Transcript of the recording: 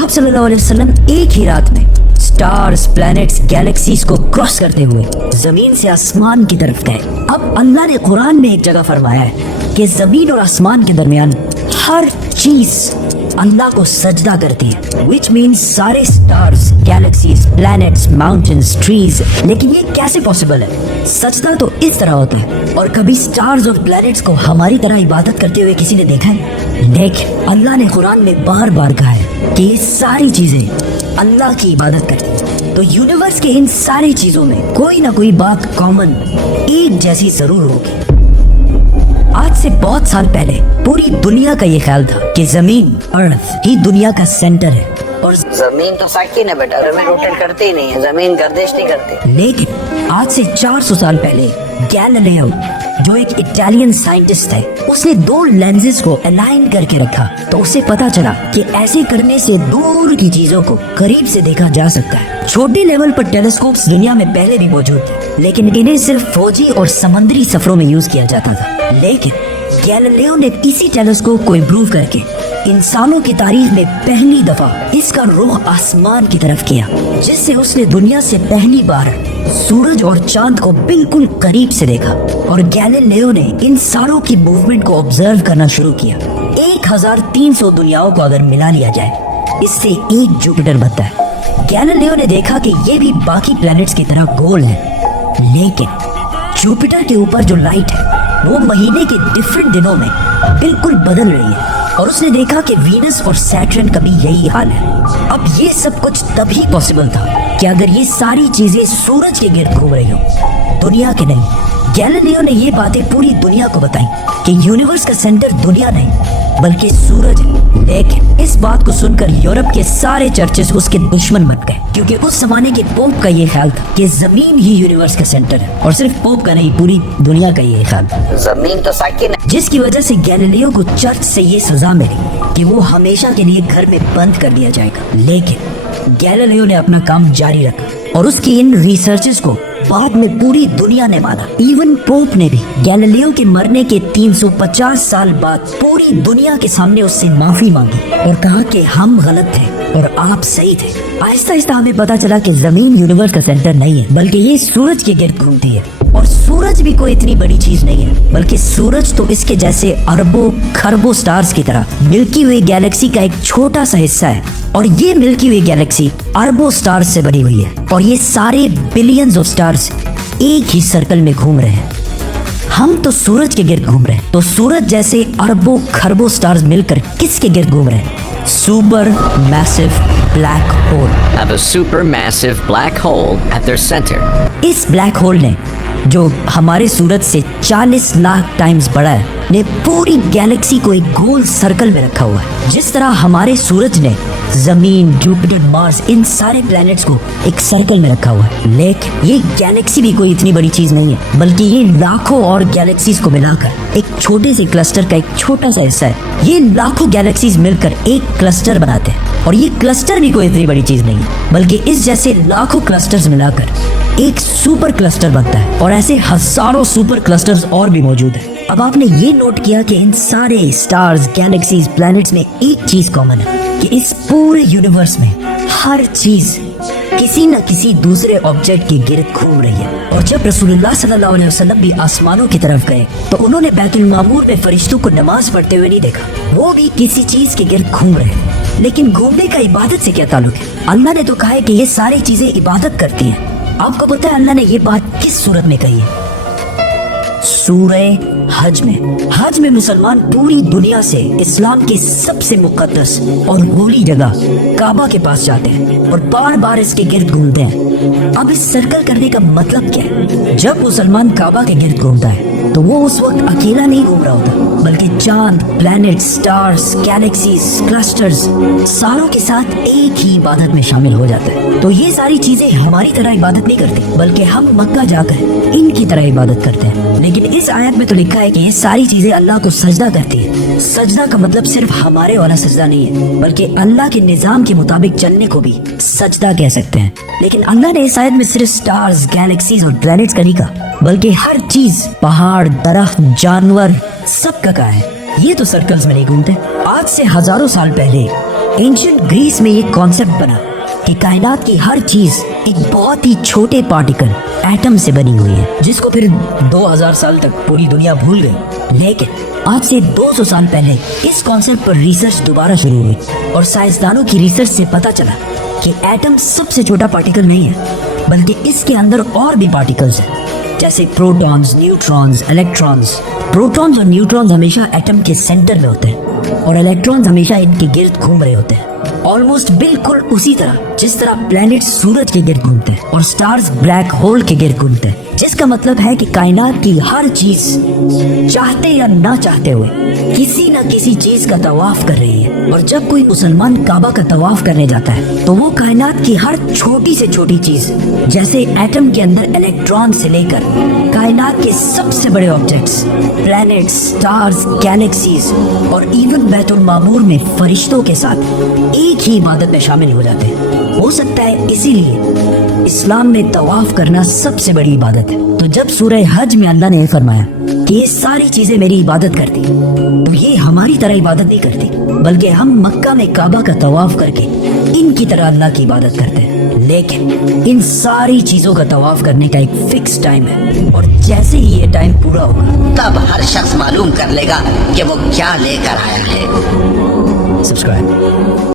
आप सल्लल्लाहु अलैहि वसल्लम एक ही रात में स्टार्स, प्लैनेट्स, गैलेक्सीज को क्रॉस करते हुए जमीन से आसमान की तरफ गए। अब अल्लाह ने कुरान में एक जगह फरमाया है कि जमीन और आसमान के दरमियान हर चीज अल्लाह को सजदा करती है, विच मीन्स सारे stars, galaxies, planets, mountains, trees. लेकिन ये कैसे पॉसिबल है? सजदा तो इस तरह होता है। और कभी स्टार्स और प्लैनेट्स को हमारी तरह इबादत करते हुए किसी ने देखा है? देख, अल्लाह ने कुरान में बार बार कहा है कि ये सारी चीजें अल्लाह की इबादत करती है। तो यूनिवर्स के इन सारी चीजों में कोई ना कोई बात कॉमन, एक जैसी जरूर होगी। आज से बहुत साल पहले पूरी दुनिया का ये ख्याल था कि जमीन, अर्थ ही दुनिया का सेंटर है और जमीन तो साकिन है बेटा, जमीन रोटेट करती ही नहीं है, जमीन गर्दिश नहीं करती। लेकिन आज से 400 साल पहले गैलीलियो, जो एक इटालियन साइंटिस्ट है, उसने दो लेंसेज को अलाइन करके रखा तो उसे पता चला कि ऐसे करने से दूर की चीजों को करीब से देखा जा सकता है। छोटे लेवल पर टेलीस्कोप्स दुनिया में पहले भी मौजूद थे, लेकिन इन्हें सिर्फ फौजी और समुद्री सफरों में यूज किया जाता था। लेकिन गैलीलियो ने इसी टेलीस्कोप को इम्प्रूव करके इंसानों की तारीख में पहली दफा इसका रुख आसमान की तरफ किया, जिससे उसने दुनिया से पहली बार सूरज और चांद को बिल्कुल करीब से देखा। और गैलीलियो ने इन सारों की मूवमेंट को ऑब्जर्व करना शुरू किया। 1300 दुनियाओं को अगर मिला लिया जाए, इससे एक जुपिटर बनता है। गैलीलियो ने देखा कि ये भी बाकी प्लैनेट्स की तरह गोल है, लेकिन जुपिटर के ऊपर जो लाइट है वो महीने के डिफरेंट दिनों में बिल्कुल बदल रही है। और उसने देखा कि वीनस और सैटर्न का भी यही हाल है। अब ये सब कुछ तभी पॉसिबल था कि अगर ये सारी चीजें सूरज के गिर्द घूम रही हो, दुनिया के नहीं। गैलीलियो ने ये बातें पूरी दुनिया को बताई कि यूनिवर्स का सेंटर दुनिया नहीं बल्कि सूरज है। लेकिन इस बात को सुनकर यूरोप के सारे चर्चेस उसके दुश्मन बन गए, क्योंकि उस जमाने के पोप का ये ख्याल था कि जमीन ही यूनिवर्स का सेंटर है। और सिर्फ पोप का नहीं, पूरी दुनिया का ये ख्याल, जमीन तो साकिन है। जिसकी वजह से गैलीलियो को चर्च से ये सजा मिली कि वो हमेशा के लिए घर में बंद कर दिया जाएगा। लेकिन गैलीलियो ने अपना काम जारी रखा और उसकी इन रिसर्चेस को बाद में पूरी दुनिया ने माना। इवन पोप ने भी गैलीलियो के मरने के 350 साल बाद पूरी दुनिया के सामने उससे माफी मांगी और कहा कि हम गलत थे और आप सही थे। आहिस्ता आहिस्ता हमें पता चला कि जमीन यूनिवर्स का सेंटर नहीं है, बल्कि ये सूरज के गिर्द घूमती है। और सूरज भी कोई इतनी बड़ी चीज नहीं है, बल्कि सूरज तो इसके जैसे अरबों खरबों स्टार्स की तरह मिल्की वे गैलेक्सी का एक छोटा सा हिस्सा है। और ये मिल्की वे गैलेक्सी अरबों स्टार्स से बनी हुई है और ये सारे बिलियंस ऑफ स्टार्स एक ही सर्कल में घूम रहे हैं। हम तो सूरज के गिर्द घूम रहे हैं, तो सूरज जैसे अरबों खरबों स्टार्स मिलकर किसके गिर्द घूम रहे हैं? Super massive black hole. Have a supermassive black hole at their center. इस ब्लैक होल ने, जो हमारे सूरज से 40 लाख टाइम्स बड़ा है, ने पूरी गैलेक्सी को एक गोल सर्कल में रखा हुआ है। जिस तरह हमारे सूरज ने जमीन, जुपिटर, मार्स, इन सारे प्लैनेट्स को एक सर्कल में रखा हुआ है। लेकिन ये गैलेक्सी भी कोई इतनी बड़ी चीज नहीं है, बल्कि ये लाखों और गैलेक्सीज को मिलाकर एक छोटे से क्लस्टर का एक छोटा सा हिस्सा है। ये लाखों गैलेक्सीज मिलकर एक क्लस्टर बनाते हैं और ये क्लस्टर भी कोई इतनी बड़ी चीज नहीं है, बल्कि इस जैसे लाखों क्लस्टर्स मिलाकर एक सुपर क्लस्टर बनता है। और ऐसे हजारों सुपर क्लस्टर्स और भी मौजूद है। अब आपने ये नोट किया कि इन सारे स्टार्स, गैलेक्सीज, प्लैनेट्स में एक चीज कॉमन है कि इस पूरे यूनिवर्स में हर चीज किसी न किसी दूसरे ऑब्जेक्ट के गिर्द घूम रही है। और जब रसूलुल्लाह सल्लल्लाहु अलैहि वसल्लम भी आसमानों की तरफ गए तो उन्होंने बैतुल मामूर में फरिश्तों को नमाज पढ़ते हुए नहीं देखा, वो भी किसी चीज के गिर्द घूम रहे हैं। लेकिन घूमने का इबादत से क्या ताल्लुक है? अल्लाह ने तो कहा है कि ये सारी चीजें इबादत करती हैं। आपको पता है अल्लाह ने ये बात किस सूरत में कही है? सूरह हज में। हज में मुसलमान पूरी दुनिया से इस्लाम की सबसे मुकद्दस और होली जगह काबा के पास जाते हैं और बार बार इसके गिर्द घूमते हैं। अब इस सर्कल करने का मतलब क्या है? जब मुसलमान काबा के गिर्द घूमता है तो वो उस वक्त अकेला नहीं घूम रहा होता, बल्कि चांद, प्लैनेट, स्टार्स, गैलेक्सीज, क्लस्टर्स सारों के साथ एक ही इबादत में शामिल हो जाता है। तो ये सारी चीजें हमारी तरह इबादत नहीं करती, बल्कि हम मक्का जाकर इनकी तरह इबादत करते हैं। लेकिन इस आयत में तो लिखा है कि ये सारी चीजें अल्लाह को सजदा करती है। सजदा का मतलब सिर्फ हमारे वाला सजदा नहीं है, बल्कि अल्लाह के निजाम के मुताबिक चलने को भी सजदा कह सकते हैं। लेकिन अल्लाह ने इस आयत में सिर्फ स्टार्स, गैलेक्सीज और प्लैनेट्स का नहीं कहा, बल्कि हर चीज, पहाड़, दरख्त, जानवर, सब का कहा है। ये तो सर्कल्स में नहीं घूमते। आज से हजारों साल पहले एंशियंट ग्रीस में ये कॉन्सेप्ट बना कि कायनात की हर चीज एक बहुत ही छोटे पार्टिकल एटम से बनी हुई है, जिसको फिर 2000 साल तक पूरी दुनिया भूल गई। लेकिन आज से 200 साल पहले इस कॉन्सेप्ट पर रिसर्च दोबारा शुरू हुई और साइंसदानों की रिसर्च से पता चला कि एटम सबसे छोटा पार्टिकल नहीं है, बल्कि इसके अंदर और भी पार्टिकल्स हैं, जैसे प्रोटॉन्स, न्यूट्रॉन्स, इलेक्ट्रॉन्स। प्रोटॉन्स और न्यूट्रॉन्स हमेशा एटम के सेंटर में होते हैं और इलेक्ट्रॉन्स हमेशा इनके गिर्द घूम रहे होते हैं, ऑलमोस्ट बिल्कुल उसी तरह जिस तरह प्लैनेट सूरज के गिर्द घूमते हैं और स्टार्स ब्लैक होल के गिर्द घूमते हैं। जिसका मतलब है कि कायनात की हर चीज चाहते या ना चाहते हुए किसी न किसी चीज का तवाफ कर रही है। और जब कोई मुसलमान काबा का तवाफ करने जाता है तो वो कायनात की हर छोटी से छोटी चीज, जैसे एटम के अंदर इलेक्ट्रॉन से लेकर कायनात के सबसे बड़े ऑब्जेक्ट्स, प्लैनेट्स, स्टार्स, गैलेक्सीज और इवन बैतुल मामूर में फरिश्तों के साथ एक ही इबादत में शामिल हो जाते हैं। हो सकता है इसीलिए इस्लाम में तवाफ करना सबसे बड़ी इबादत है। तो जब सूरह हज में अल्लाह ने फरमाया कि ये सारी चीजें मेरी इबादत करती, तो ये हमारी तरह इबादत नहीं करती, बल्कि हम मक्का में काबा का तवाफ करके इनकी तरह अल्लाह की इबादत करते हैं। लेकिन इन सारी चीजों का तवाफ करने का एक फिक्स टाइम है और जैसे ही ये टाइम पूरा होगा तब हर शख्स मालूम कर लेगा कि वो क्या लेकर आया है। सब्सक्राइब।